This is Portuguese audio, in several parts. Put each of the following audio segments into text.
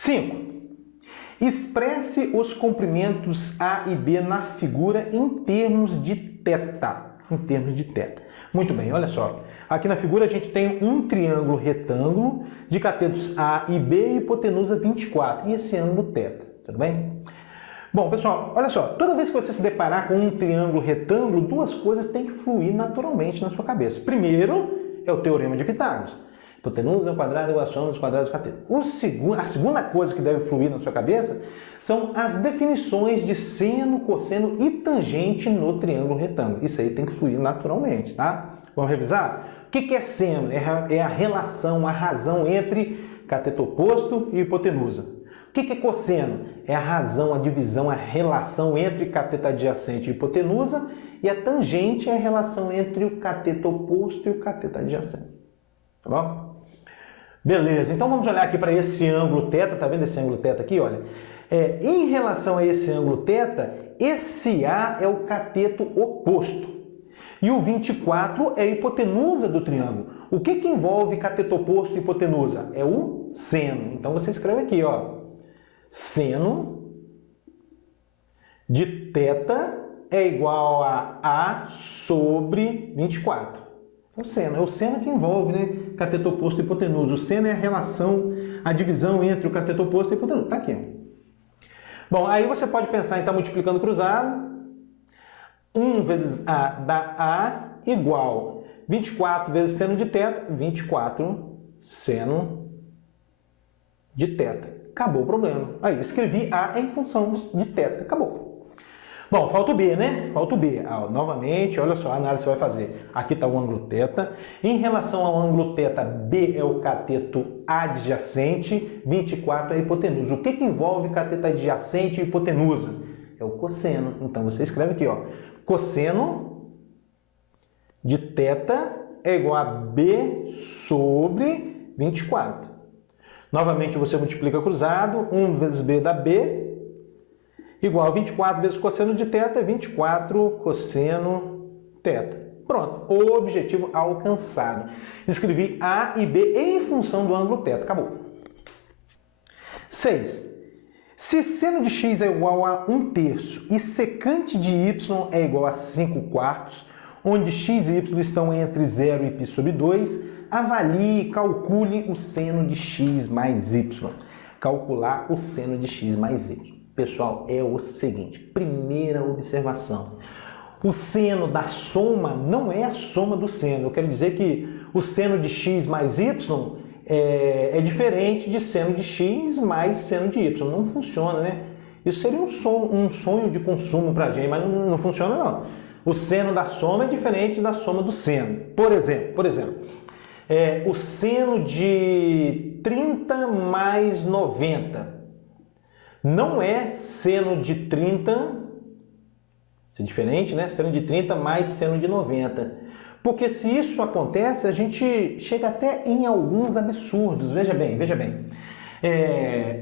5. Expresse os comprimentos A e B na figura em termos de θ. Em termos de θ. Muito bem, olha só. Aqui na figura a gente tem um triângulo retângulo de catetos A e B e hipotenusa 24. E esse ângulo θ. Tudo bem? Bom, pessoal, olha só. Toda vez que você se deparar com um triângulo retângulo, duas coisas têm que fluir naturalmente na sua cabeça. Primeiro é o teorema de Pitágoras. Hipotenusa ao quadrado igual a soma dos quadrados dos catetos. A segunda coisa que deve fluir na sua cabeça são as definições de seno, cosseno e tangente no triângulo retângulo. Isso aí tem que fluir naturalmente, tá? Vamos revisar? O que é seno? É a relação, a razão entre cateto oposto e hipotenusa. O que é cosseno? É a razão, a divisão, a relação entre cateto adjacente e hipotenusa. E a tangente é a relação entre o cateto oposto e o cateto adjacente. Tá bom? Beleza, então vamos olhar aqui para esse ângulo θ, tá vendo esse ângulo θ aqui? Olha, em relação a esse ângulo θ, esse A é o cateto oposto e o 24 é a hipotenusa do triângulo. O que envolve cateto oposto e hipotenusa? É o seno. Então você escreve aqui, ó, seno de θ é igual a A sobre 24. É o seno que envolve, né, cateto oposto e hipotenusa. O seno é a relação, a divisão entre o cateto oposto e a hipotenusa. Está aqui. Bom, aí você pode pensar em estar multiplicando cruzado. 1 vezes A dá A igual 24 vezes seno de θ, 24 seno de θ. Acabou o problema. Aí, escrevi A em função de θ. Acabou. Bom, falta o B, né? Falta o B. Novamente, olha só a análise que você vai fazer. Aqui está o ângulo θ. Em relação ao ângulo θ, B é o cateto adjacente, 24 é a hipotenusa. O que envolve cateto adjacente e hipotenusa? É o cosseno. Então, você escreve aqui, ó. Cosseno de θ é igual a B sobre 24. Novamente, você multiplica cruzado. 1 vezes B dá B. Igual a 24 vezes cosseno de θ é 24 cosseno θ. Pronto, o objetivo alcançado. Escrevi A e B em função do ângulo θ. Acabou. 6. Se seno de x é igual a 1/3 e secante de y é igual a 5/4, onde x e y estão entre 0 e π sobre 2, avalie e calcule o seno de x mais y. Calcular o seno de x mais y. Pessoal, é o seguinte, primeira observação, o seno da soma não é a soma do seno. Eu quero dizer que o seno de x mais y é diferente de seno de x mais seno de y. Não funciona, né? Isso seria um sonho de consumo para a gente, mas não funciona não. O seno da soma é diferente da soma do seno. Por exemplo, o seno de 30 mais 90 não é seno de 30, isso é diferente, né? Seno de 30 mais seno de 90. Porque se isso acontece, a gente chega até em alguns absurdos. Veja bem.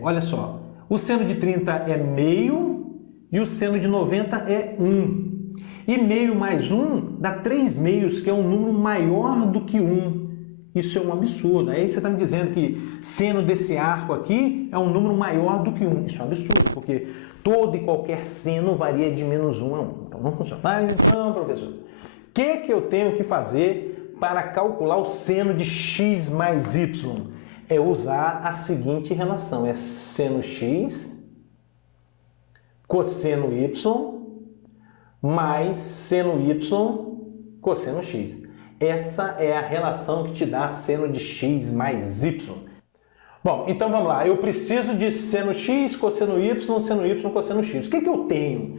Olha só, o seno de 30 é meio e o seno de 90 é 1. E meio mais 1 dá 3 meios, que é um número maior do que 1. Isso é um absurdo. Aí você está me dizendo que seno desse arco aqui é um número maior do que 1. Isso é um absurdo, porque todo e qualquer seno varia de menos 1 a 1. Então não funciona. Mas então, professor, o que eu tenho que fazer para calcular o seno de x mais y? É usar a seguinte relação. É seno x cosseno y mais seno y cosseno x. Essa é a relação que te dá seno de x mais y. Bom, então vamos lá. Eu preciso de seno x, cosseno y, cosseno x. O que eu tenho?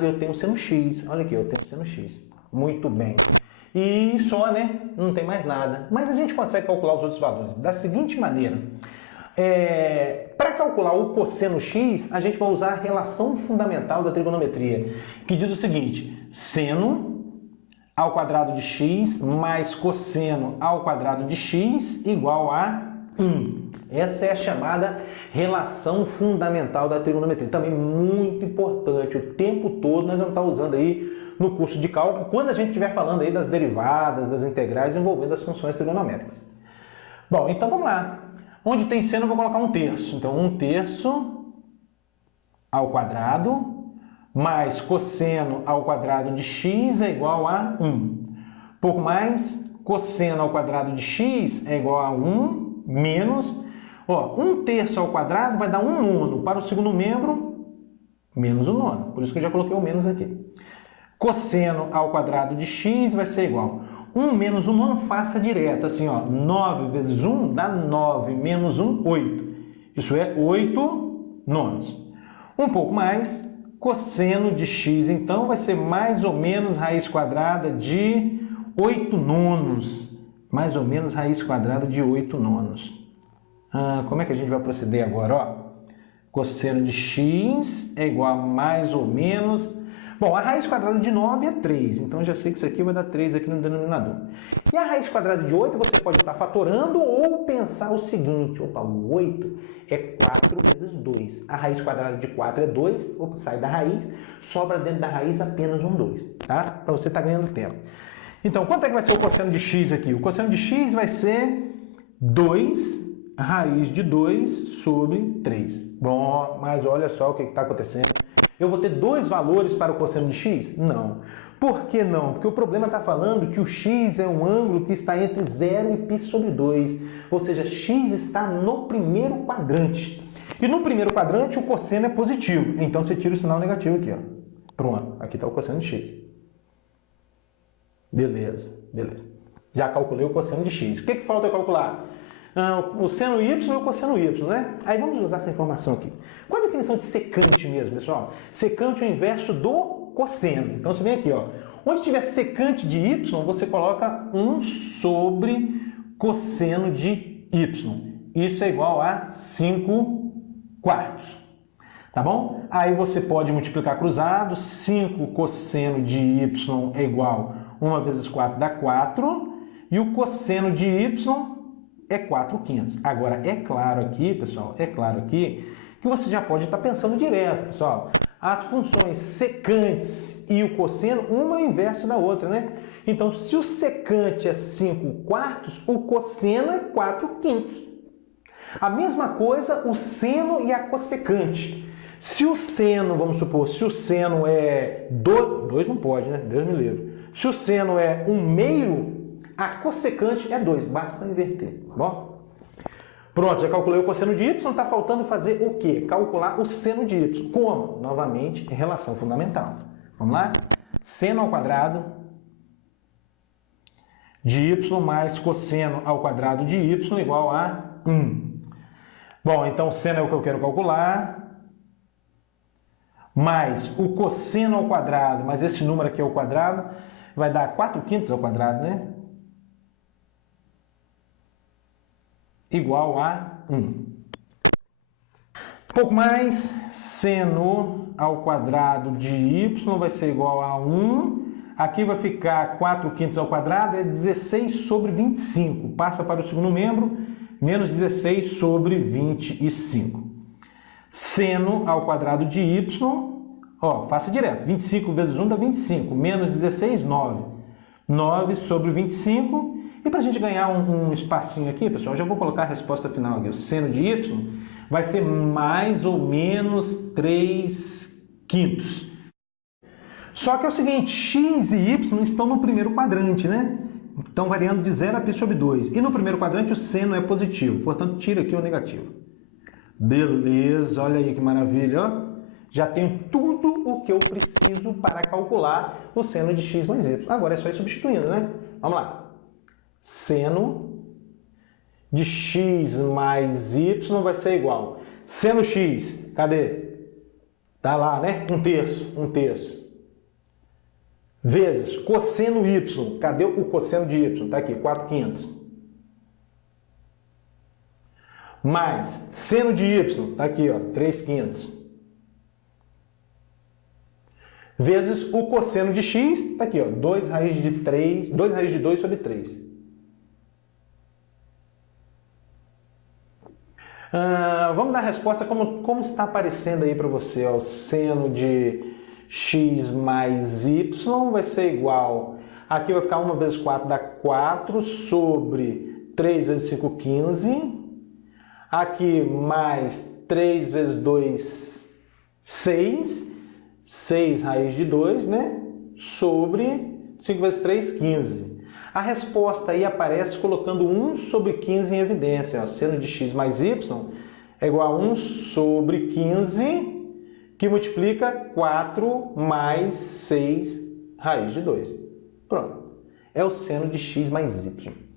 Eu tenho seno x. Olha aqui, eu tenho seno x. Muito bem. E só, né? Não tem mais nada. Mas a gente consegue calcular os outros valores da seguinte maneira. Para calcular o cosseno x, a gente vai usar a relação fundamental da trigonometria, que diz o seguinte: seno ao quadrado de x mais cosseno ao quadrado de x igual a 1. Essa é a chamada relação fundamental da trigonometria. Também muito importante, o tempo todo nós vamos estar usando aí no curso de cálculo, quando a gente estiver falando aí das derivadas, das integrais envolvendo as funções trigonométricas. Bom, então vamos lá. Onde tem seno eu vou colocar 1/3. Então 1/3 ao quadrado mais cosseno ao quadrado de x é igual a 1. Pouco mais, cosseno ao quadrado de x é igual a 1 menos... 1/3 ao quadrado vai dar 1/9. Para o segundo membro, menos 1/9. Por isso que eu já coloquei o menos aqui. Cosseno ao quadrado de x vai ser igual 1 menos 1/9, faça direto, assim, 9 vezes 1 dá 9, menos 1, 8. Isso é 8/9. Um pouco mais, cosseno de x, então, vai ser mais ou menos raiz quadrada de 8/9. Mais ou menos raiz quadrada de 8/9. Como é que a gente vai proceder agora? Cosseno de x é igual a mais ou menos... Bom, a raiz quadrada de 9 é 3, então já sei que isso aqui vai dar 3 aqui no denominador. E a raiz quadrada de 8 você pode estar fatorando ou pensar o seguinte, o 8 é 4 vezes 2. A raiz quadrada de 4 é 2, sai da raiz, sobra dentro da raiz apenas um 2, tá? Para você estar ganhando tempo. Então, quanto é que vai ser o cosseno de x aqui? O cosseno de x vai ser 2 raiz de 2 sobre 3. Bom, mas olha só o que está acontecendo. Eu vou ter dois valores para o cosseno de x? Não. Por que não? Porque o problema está falando que o x é um ângulo que está entre 0 e π sobre 2. Ou seja, x está no primeiro quadrante. E no primeiro quadrante o cosseno é positivo. Então você tira o sinal negativo aqui. Pronto, aqui está o cosseno de x. Beleza, beleza. Já calculei o cosseno de x. O que falta eu calcular? O seno y e o cosseno y, né? Aí vamos usar essa informação aqui. Qual a definição de secante mesmo, pessoal? Secante é o inverso do cosseno. Então você vem aqui, onde tiver secante de y, você coloca 1 sobre cosseno de y. Isso é igual a 5/4. Tá bom? Aí você pode multiplicar cruzado. 5 cosseno de y é igual a 1 vezes 4 dá 4. E o cosseno de y é 4/5. Agora, é claro aqui, pessoal, que você já pode estar pensando direto, pessoal. As funções secantes e o cosseno, uma é o inverso da outra, né? Então, se o secante é 5/4, o cosseno é 4/5. A mesma coisa o seno e a cossecante. Se o seno, vamos supor, se o seno é 2 não pode, né? Deus me livre. Se o seno é 1/2, a cossecante é 2, basta inverter, tá bom? Pronto, já calculei o cosseno de y, está faltando fazer o quê? Calcular o seno de y. Como? Novamente, em relação fundamental. Vamos lá? Seno ao quadrado de y mais cosseno ao quadrado de y igual a 1. Bom, então seno é o que eu quero calcular, mais o cosseno ao quadrado, mas esse número aqui é o quadrado, vai dar 4/5 ao quadrado, né? Igual a 1. Pouco mais, seno ao quadrado de y vai ser igual a 1. Aqui vai ficar 4/5 ao quadrado, é 16 sobre 25. Passa para o segundo membro, menos 16 sobre 25. Seno ao quadrado de y, faça direto. 25 vezes 1 dá 25, menos 16, 9. 9 sobre 25. E para a gente ganhar um espacinho aqui, pessoal, já vou colocar a resposta final aqui. O seno de y vai ser mais ou menos 3/5. Só que é o seguinte, x e y estão no primeiro quadrante, né? Estão variando de 0 a π sobre 2. E no primeiro quadrante o seno é positivo, portanto tira aqui o negativo. Beleza, olha aí que maravilha, ó. Já tenho tudo o que eu preciso para calcular o seno de x mais y. Agora é só ir substituindo, né? Vamos lá. Seno de x mais y vai ser igual. Seno x, cadê? Tá lá, né? 1/3. Vezes cosseno y. Cadê o cosseno de y? Tá aqui, 4/5. Mais seno de y. Tá aqui, 3/5. Vezes o cosseno de x. Tá aqui, 2 raiz de 2 sobre 3. Vamos dar a resposta como está aparecendo aí para você. O seno de x mais y vai ser igual... Aqui vai ficar 1 vezes 4 dá 4 sobre 3 vezes 5, 15. Aqui mais 3 vezes 2, 6. 6 raiz de 2, né? Sobre 5 vezes 3, 15. A resposta aí aparece colocando 1 sobre 15 em evidência. Ó. Seno de x mais y é igual a 1 sobre 15, que multiplica 4 mais 6 raiz de 2. Pronto. É o seno de x mais y.